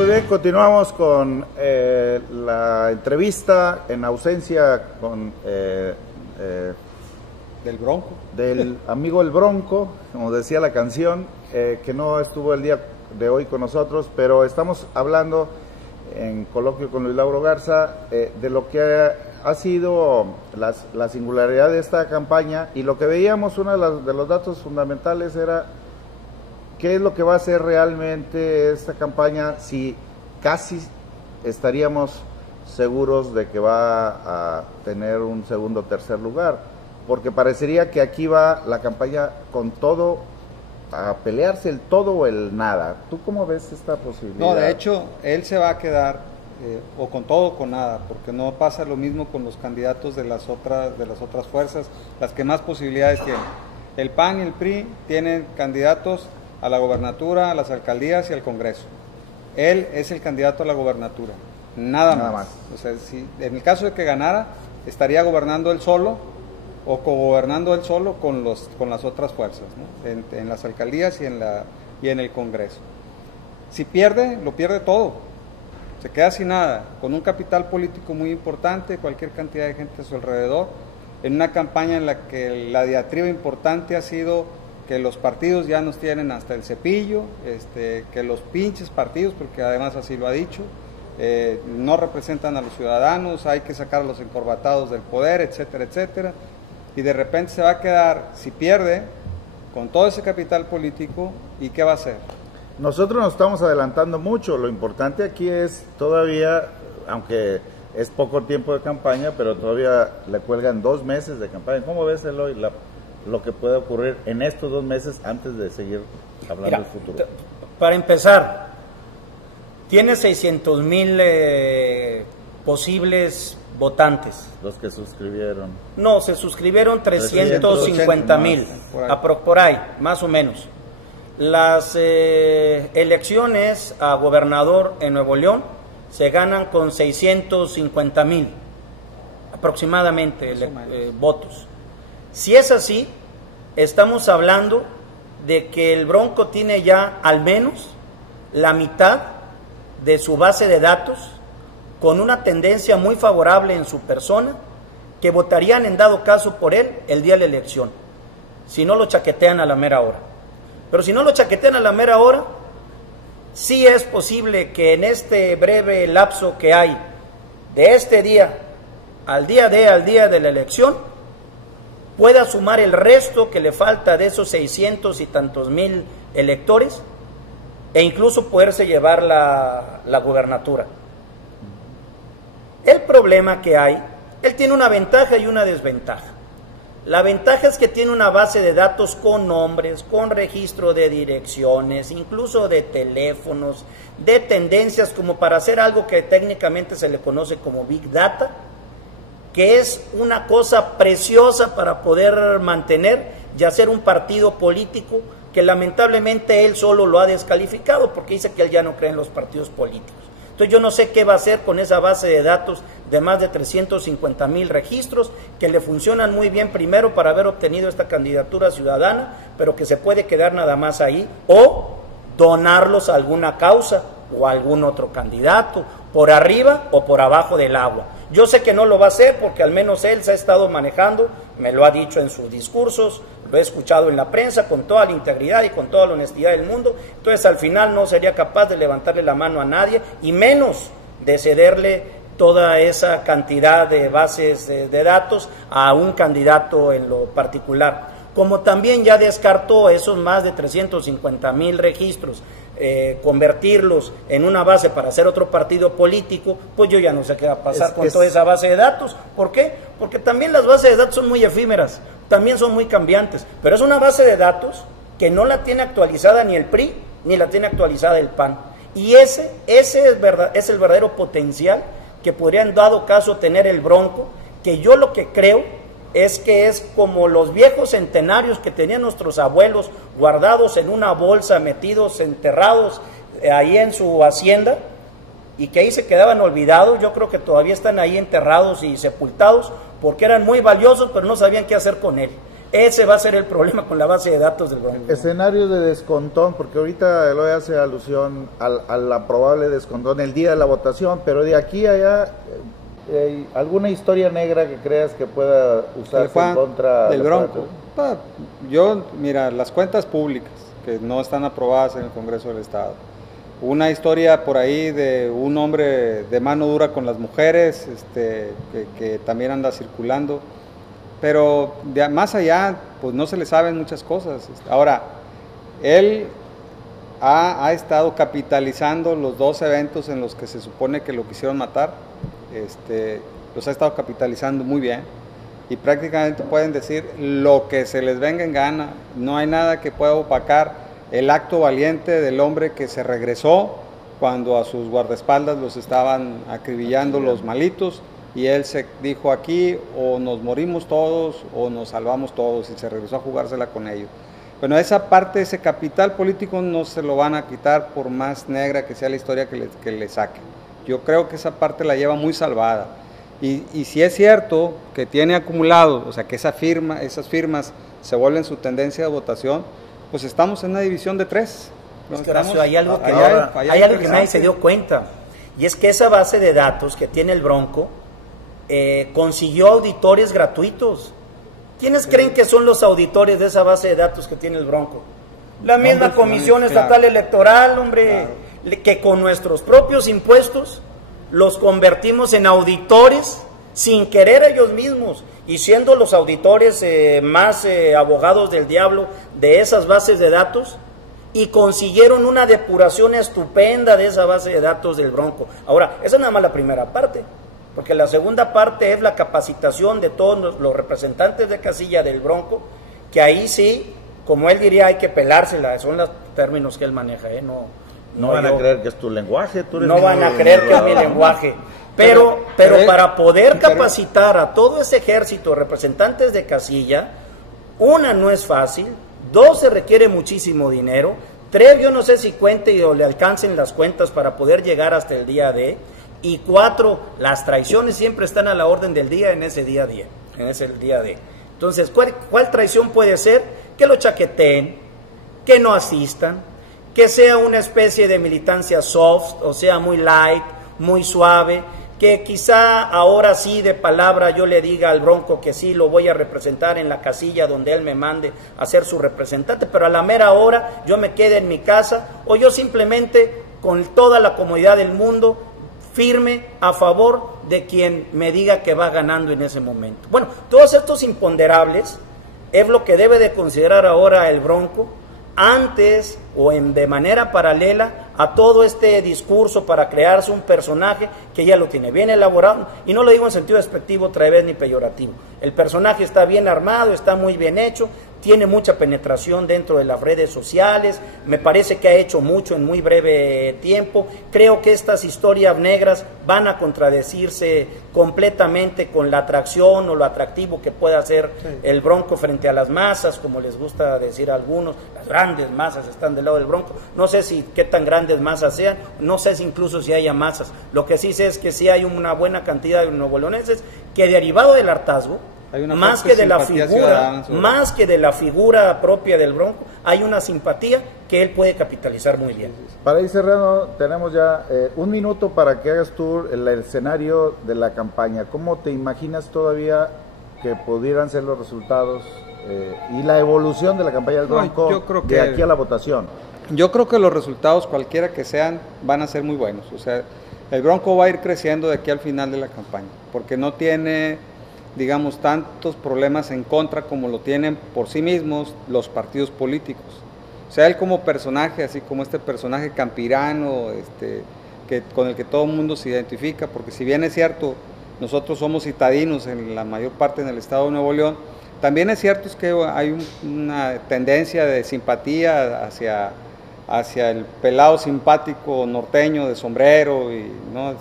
Muy bien, continuamos con la entrevista en ausencia con del Bronco. Del amigo El Bronco, como decía la canción, que no estuvo el día de hoy con nosotros, pero estamos hablando en coloquio con Luis Lauro Garza de lo que ha sido la singularidad de esta campaña, y lo que veíamos, uno de los datos fundamentales era qué es lo que va a hacer realmente esta campaña, si casi estaríamos seguros de que va a tener un segundo o tercer lugar, porque parecería que aquí va la campaña con todo, a pelearse el todo o el nada. ¿Tú cómo ves esta posibilidad? No, de hecho, él se va a quedar o con todo o con nada, porque no pasa lo mismo con los candidatos de las otras fuerzas, las que más posibilidades tienen. El PAN y el PRI tienen candidatos a la gobernatura, a las alcaldías y al Congreso. Él es el candidato a la gobernatura, nada más. O sea, si en el caso de que ganara, estaría gobernando él solo o cogobernando él solo con las otras fuerzas, ¿no? en las alcaldías y en el Congreso. Si pierde, lo pierde todo, se queda sin nada, con un capital político muy importante, cualquier cantidad de gente a su alrededor, en una campaña en la que la diatriba importante ha sido que los partidos ya nos tienen hasta el cepillo, que los pinches partidos, porque además así lo ha dicho, no representan a los ciudadanos, hay que sacar a los encorbatados del poder, etcétera, etcétera, y de repente se va a quedar, si pierde, con todo ese capital político, ¿y qué va a hacer? Nosotros nos estamos adelantando mucho, lo importante aquí es todavía, aunque es poco tiempo de campaña, pero todavía le cuelgan 2 meses de campaña. ¿Cómo ves, Eloy, lo que puede ocurrir en estos 2 meses antes de seguir hablando del futuro? Para empezar, tiene 600,000 posibles votantes. Los que suscribieron. No, se suscribieron 350,000, por ahí, más o menos. Las elecciones a gobernador en Nuevo León se ganan con 650,000 aproximadamente votos. Si es así, estamos hablando de que el Bronco tiene ya al menos la mitad de su base de datos con una tendencia muy favorable en su persona, que votarían en dado caso por él el día de la elección, si no lo chaquetean a la mera hora. Pero si no lo chaquetean a la mera hora, sí es posible que en este breve lapso que hay de este día al día de la elección, pueda sumar el resto que le falta de esos 600 y tantos mil electores e incluso poderse llevar la gubernatura. El problema que hay, él tiene una ventaja y una desventaja. La ventaja es que tiene una base de datos con nombres, con registro de direcciones, incluso de teléfonos, de tendencias, como para hacer algo que técnicamente se le conoce como Big Data, que es una cosa preciosa para poder mantener y hacer un partido político que lamentablemente él solo lo ha descalificado, porque dice que él ya no cree en los partidos políticos. Entonces yo no sé qué va a hacer con esa base de datos de más de 350,000 registros, que le funcionan muy bien primero para haber obtenido esta candidatura ciudadana, pero que se puede quedar nada más ahí, o donarlos a alguna causa o a algún otro candidato, por arriba o por abajo del agua. Yo sé que no lo va a hacer porque al menos él se ha estado manejando, me lo ha dicho en sus discursos, lo he escuchado en la prensa con toda la integridad y con toda la honestidad del mundo. Entonces al final no sería capaz de levantarle la mano a nadie y menos de cederle toda esa cantidad de bases de datos a un candidato en lo particular. Como también ya descartó esos más de 350,000 registros, convertirlos en una base para hacer otro partido político, pues yo ya no sé qué va a pasar con toda esa base de datos. ¿Por qué? Porque también las bases de datos son muy efímeras, también son muy cambiantes, pero es una base de datos que no la tiene actualizada ni el PRI, ni la tiene actualizada el PAN. Y ese es el verdadero potencial que podría en dado caso tener el Bronco, que yo lo que creo es que es como los viejos centenarios que tenían nuestros abuelos guardados en una bolsa, metidos, enterrados ahí en su hacienda, y que ahí se quedaban olvidados. Yo creo que todavía están ahí enterrados y sepultados porque eran muy valiosos, pero no sabían qué hacer con él. Ese va a ser el problema con la base de datos del Bronco. Escenario de descontón, porque ahorita Eloy hace alusión a la probable descontón el día de la votación, pero de aquí a allá, ¿alguna historia negra que creas que pueda usarse en contra del Bronco? Mira, las cuentas públicas que no están aprobadas en el Congreso del Estado. Una historia por ahí de un hombre de mano dura con las mujeres, que también anda circulando. Pero más allá, pues no se le saben muchas cosas. Ahora, él ha estado capitalizando los dos eventos en los que se supone que lo quisieron matar. Los ha estado capitalizando muy bien. Y prácticamente pueden decir lo que se les venga en gana. No hay nada que pueda opacar el acto valiente del hombre que se regresó cuando a sus guardaespaldas los estaban acribillando los malitos. Y él se dijo, aquí o nos morimos todos o nos salvamos todos, y se regresó a jugársela con ellos. Bueno, esa parte, ese capital político no se lo van a quitar por más negra que sea la historia que le saquen. Yo creo que esa parte la lleva muy salvada. Y si es cierto que tiene acumulado, o sea, que esas firmas se vuelven su tendencia de votación, pues estamos en una división de 3. Es que, Horacio, hay algo que nadie se dio cuenta, y es que esa base de datos que tiene el Bronco consiguió auditores gratuitos. ¿Quiénes creen que son los auditores de esa base de datos que tiene el Bronco? La misma Comisión Estatal Electoral, hombre, que con nuestros propios impuestos los convertimos en auditores sin querer ellos mismos, y siendo los auditores más abogados del diablo de esas bases de datos, y consiguieron una depuración estupenda de esa base de datos del Bronco. Ahora, esa es nada más la primera parte, porque la segunda parte es la capacitación de todos los representantes de casilla del Bronco, que ahí sí, como él diría, hay que pelársela, son los términos que él maneja, no van a creer que es tu lenguaje, no van a creer que es mi lenguaje, pero para poder capacitar a todo ese ejército de representantes de casilla, una, no es fácil; 2, se requiere muchísimo dinero; 3, yo no sé si cuente o le alcancen las cuentas para poder llegar hasta el día D; y 4, las traiciones siempre están a la orden del día en ese día D. Entonces, ¿cuál traición puede ser? Que lo chaqueteen, que no asistan, que sea una especie de militancia soft, o sea, muy light, muy suave, que quizá ahora sí de palabra yo le diga al Bronco que sí lo voy a representar en la casilla donde él me mande a ser su representante, pero a la mera hora yo me quede en mi casa, o yo simplemente con toda la comodidad del mundo firme a favor de quien me diga que va ganando en ese momento. Bueno, todos estos imponderables es lo que debe de considerar ahora el Bronco, antes o de manera paralela a todo este discurso para crearse un personaje que ya lo tiene bien elaborado, y no lo digo en sentido despectivo otra vez ni peyorativo. El personaje está bien armado, está muy bien hecho, tiene mucha penetración dentro de las redes sociales, me parece que ha hecho mucho en muy breve tiempo. Creo que estas historias negras van a contradecirse completamente con la atracción o lo atractivo que pueda hacer el Bronco frente a las masas, como les gusta decir a algunos. Las grandes masas están del lado del Bronco. No sé si qué tan grandes masas sean, no sé si incluso si haya masas. Lo que sí sé es que sí hay una buena cantidad de nuevoleonenses que, derivado del hartazgo, más que de la figura propia del Bronco, hay una simpatía que él puede capitalizar muy bien. Para ir cerrando, tenemos ya 1 minuto para que hagas tú el escenario de la campaña. ¿Cómo te imaginas todavía que pudieran ser los resultados y la evolución de la campaña del Bronco de aquí a la votación? Yo creo que los resultados, cualquiera que sean, van a ser muy buenos. O sea, el Bronco va a ir creciendo de aquí al final de la campaña, porque no tiene, digamos, tantos problemas en contra como lo tienen por sí mismos los partidos políticos. O sea, él como personaje, así como este personaje campirano, con el que todo el mundo se identifica, porque si bien es cierto, nosotros somos citadinos en la mayor parte en el estado de Nuevo León, también es cierto que hay una tendencia de simpatía hacia el pelado simpático norteño de sombrero, y ¿no?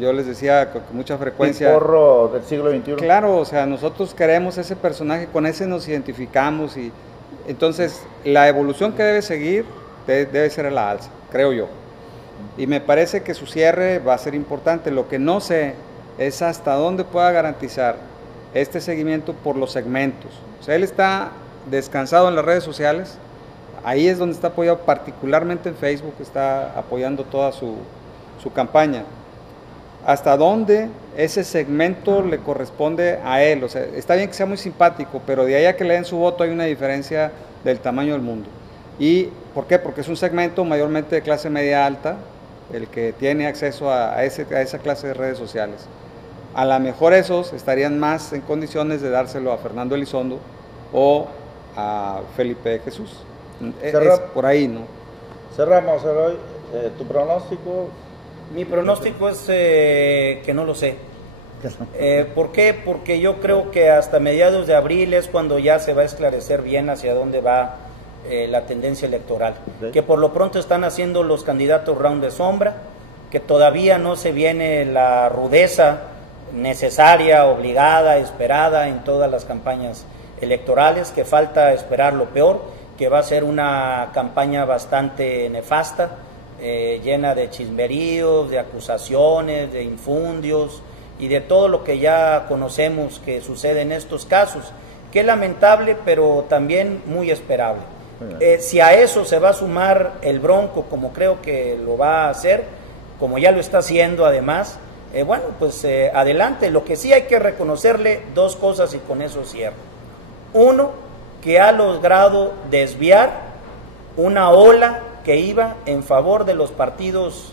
Yo les decía con mucha frecuencia, el porro del siglo XXI. Claro, o sea, nosotros queremos ese personaje, con ese nos identificamos, y entonces la evolución que debe seguir debe ser a la alza, creo yo. Y me parece que su cierre va a ser importante. Lo que no sé es hasta dónde pueda garantizar este seguimiento por los segmentos. O sea, él está descansado en las redes sociales, ahí es donde está apoyado, particularmente en Facebook, está apoyando toda su campaña. Hasta dónde ese segmento le corresponde a él, o sea, está bien que sea muy simpático, pero de ahí a que le den su voto hay una diferencia del tamaño del mundo. ¿Y por qué? Porque es un segmento mayormente de clase media alta, el que tiene acceso a esa clase de redes sociales. A lo mejor esos estarían más en condiciones de dárselo a Fernando Elizondo o a Felipe Jesús. Es por ahí, ¿no? Cerramos, Eloy. ¿Tu pronóstico? Mi pronóstico es que no lo sé. ¿Por qué? Porque yo creo que hasta mediados de abril es cuando ya se va a esclarecer bien hacia dónde va la tendencia electoral. Okay. Que por lo pronto están haciendo los candidatos round de sombra, que todavía no se viene la rudeza necesaria, obligada, esperada en todas las campañas electorales, que falta esperar lo peor, que va a ser una campaña bastante nefasta, llena de chismeríos, de acusaciones, de infundios y de todo lo que ya conocemos que sucede en estos casos, que es lamentable pero también muy esperable. Si a eso se va a sumar el Bronco, como creo que lo va a hacer, como ya lo está haciendo además, bueno, pues adelante. Lo que sí hay que reconocerle dos cosas y con eso cierro. Uno, que ha logrado desviar una ola que iba en favor de los partidos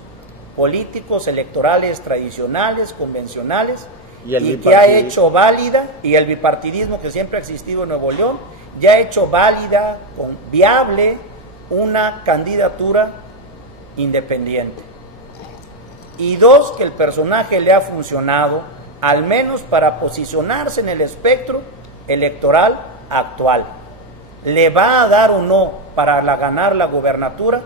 políticos electorales tradicionales, convencionales, y que ha hecho válida, y el bipartidismo que siempre ha existido en Nuevo León, ya ha hecho válida, viable, una candidatura independiente. Y dos, que el personaje le ha funcionado, al menos para posicionarse en el espectro electoral actual. ¿Le va a dar o no para ganar la gubernatura?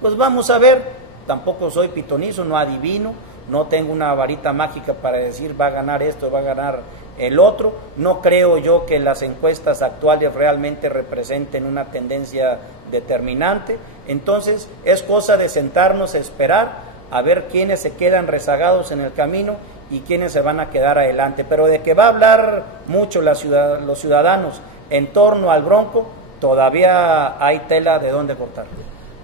Pues vamos a ver. Tampoco soy pitonizo, no adivino, no tengo una varita mágica para decir va a ganar esto, va a ganar el otro. No creo yo que las encuestas actuales realmente representen una tendencia determinante. Entonces es cosa de sentarnos a esperar a ver quiénes se quedan rezagados en el camino y quiénes se van a quedar adelante. Pero de que va a hablar mucho los ciudadanos en torno al Bronco, todavía hay tela de dónde cortar.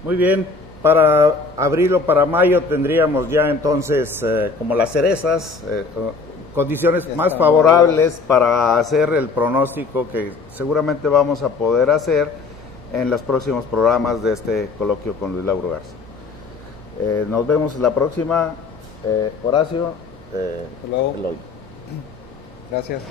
Muy bien, para abril o para mayo tendríamos ya entonces como las cerezas, condiciones más favorables para hacer el pronóstico que seguramente vamos a poder hacer en los próximos programas de este coloquio con Luis Lauro Garza. Nos vemos en la próxima. Horacio, Hello. Eloy. Gracias.